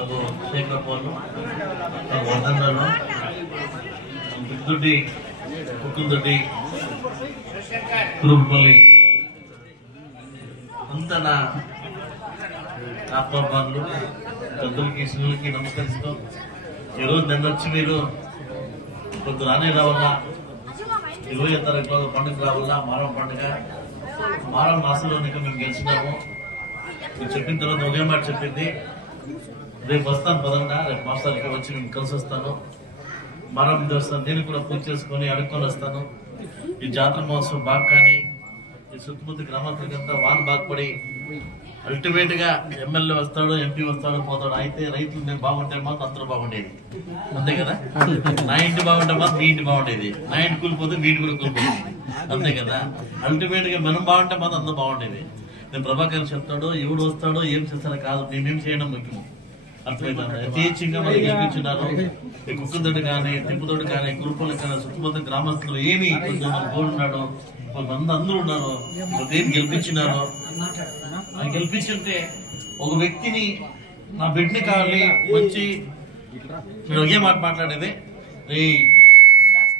ಅದು ಶೇಖರಪ್ಪನು ವರ್ಧನರು ಬಿದ್ದೊಡ್ಡಿ ಕುಕ್ಕುಂದೊಡ್ಡಿ కురుపల్లి అంతా నా ఆత్మబంధులు పెద్దలకి శివులకి నమస్కరిస్తూ ఈరోజు నిన్న వచ్చి మీరు కొంత రానే రావాలా 20వ తారీఖులో పండుగ రావాలా మారం పండుగ మారం మాసంలో మేము గెలిచినాము. మీరు చెప్పిన తర్వాత ఒకే మాట చెప్పింది, రేపు వస్తాను పదంగా, రేపు మాసాలకి వచ్చి మేము కలిసి వస్తాను. మారం దేవస్థానం దీన్ని కూడా పూజ చేసుకొని అడుక్కొని వస్తాను. ఈ జాతర మహోత్సవం బాగా కానీ ఈ చుట్టుముట్టు గ్రామాలకంతా వాన్ బాగుపడి అల్టిమేట్ గా ఎమ్మెల్యే వస్తాడు, ఎంపీ వస్తాడు, పోతాడు. అయితే రైతులు మేము బాగుంటే మాత్రం అందరూ బాగుండేది, అంతే కదా. నా ఇంటి బాగుంటే మాత్రం మీ ఇంటి బాగుండేది, నా ఇంటి కూలిపోతే మీ ఇంటి కూడా కూలిపోతుంది, అంతే కదా. అల్టిమేట్ గా మనం బాగుంటే మాత్రం అందరూ బాగుండేది. నేను ప్రభాకర్ చెప్తాడు, ఎవడు వస్తాడో ఏం చేస్తాడో కాదు, మేమేం చేయడం ముఖ్యము. అర్థమైందా? యథేచ్ఛంగా మనకి గెలిపించున్నారు. ఈ కుక్కదొడ్డి కానీ, తిప్పుదొడ్డి కానీ, కురుపల్లి కానీ, చుట్టుపక్కల గ్రామస్తులు ఏమి కొంచెం మన గోడు ఉన్నాడు, కొంతమంది అందరూ ఉన్నారు, ఏం గెలిపించినారు. గెలిపించుంటే ఒక వ్యక్తిని, నా బిడ్డని కావాలి మంచి, మీరు ఒకే మాట మాట్లాడేది,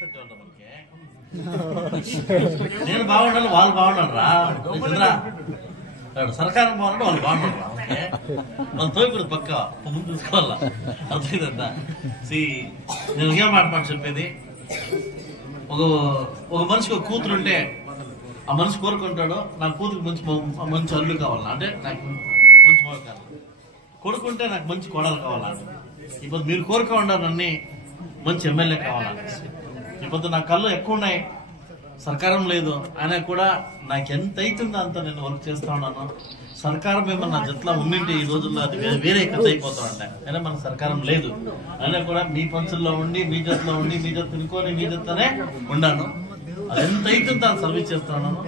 కట్టేవాళ్ళ మనకి నేను బాగుండాలి, వాళ్ళు బాగుండాలి రా చంద్ర, సర్కారం బాగున్నాడు, వాళ్ళు బాగుంటారు. మనం తోయకూడదు, పక్క ముందు చూసుకోవాలా, అర్థమైందా. నేను ఏం మాట చెప్పేది, ఒక మనిషికి ఒక కూతురు ఉంటే ఆ మనిషి కోరుకుంటాడు, నా కూతురికి మంచి అల్లు కావాలా, అంటే నాకు మంచి మొగ కావాలి. కొడుకుంటే నాకు మంచి కోడలు కావాలా. ఇప్పుడు మీరు కోరుకో ఉండాలి, నన్ను మంచి ఎమ్మెల్యే కావాలా. ఇప్పుడు నా కళ్ళు ఎక్కువ ఉన్నాయి, సర్కారం లేదు, అయినా కూడా నాకు ఎంత అవుతుందో అంత నేను వర్క్ చేస్తా ఉన్నాను. సర్కారం ఏమన్నా జట్లా ఉండింటే ఈ రోజుల్లో అది వేరే కథ అయిపోతా ఉంటాయి. అయినా మన సర్కారం లేదు, అయినా కూడా మీ పంచుల్లో ఉండి, మీ జట్లో ఉండి, మీ జత తినుకొని మీ జతనే ఉండాను. అది ఎంత అవుతుందో అంత సర్వీస్ చేస్తా ఉన్నాను.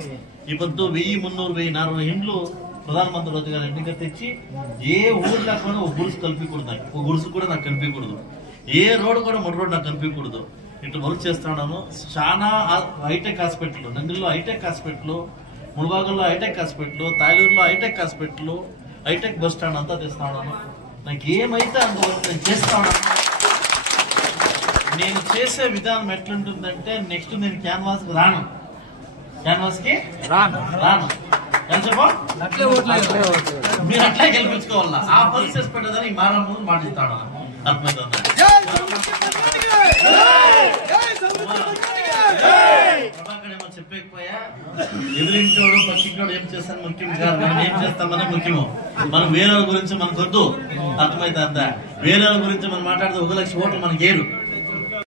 ఇప్పుడు 1000, 300, 1000, 400 ఇండ్లు ప్రధానమంత్రి రోజ్గార్ ఎన్నిక తెచ్చి ఏ ఊరు లేకుండా ఒక గురుసు కల్పించకూడదు, ఒక గురుసు కూడా నాకు కనిపించకూడదు, ఏ రోడ్డు కూడా మొదటి రోడ్డు నాకు కనిపించకూడదు. ఇట్లా వర్క్ చేస్తా ఉన్నాను. చాలా హైటెక్ హాస్పిటల్, నంగిల్లో హైటెక్ హాస్పిటల్, ముళబాగుల్లో హైటెక్ హాస్పిటల్, తాయలూరులో hi-tech hospital, hi-tech bus stand అంతా తెస్తా ఉన్నాను. నాకు ఏమైతే అందువల్ల నేను చేస్తా ఉన్నాను. నేను చేసే విధానం ఎట్లుంటుందంటే, నెక్స్ట్ నేను క్యాన్వాస్ కి రాను, క్యాన్వాస్ కి రాను. మీరు అట్లే గెలిపించుకోవాలా. ఆ పరిస్థితి పెట్టదని మారా ముందు మాటిస్తాను. అర్థమైందా? ప్రభాకర్ ఏమో చెప్పకపోయా, ఎదురింటోడు పక్కింటోడు ఏం చేస్తాను ముఖ్యం కాదు, మనం ఏం చేస్తామనే ముఖ్యము. మనం వేరే గురించి మనకు వద్దు, అర్థమైతే అంతా. వేరే గురించి మనం మాట్లాడితే 1 లక్ష ఓట్లు మనకి ఏడు.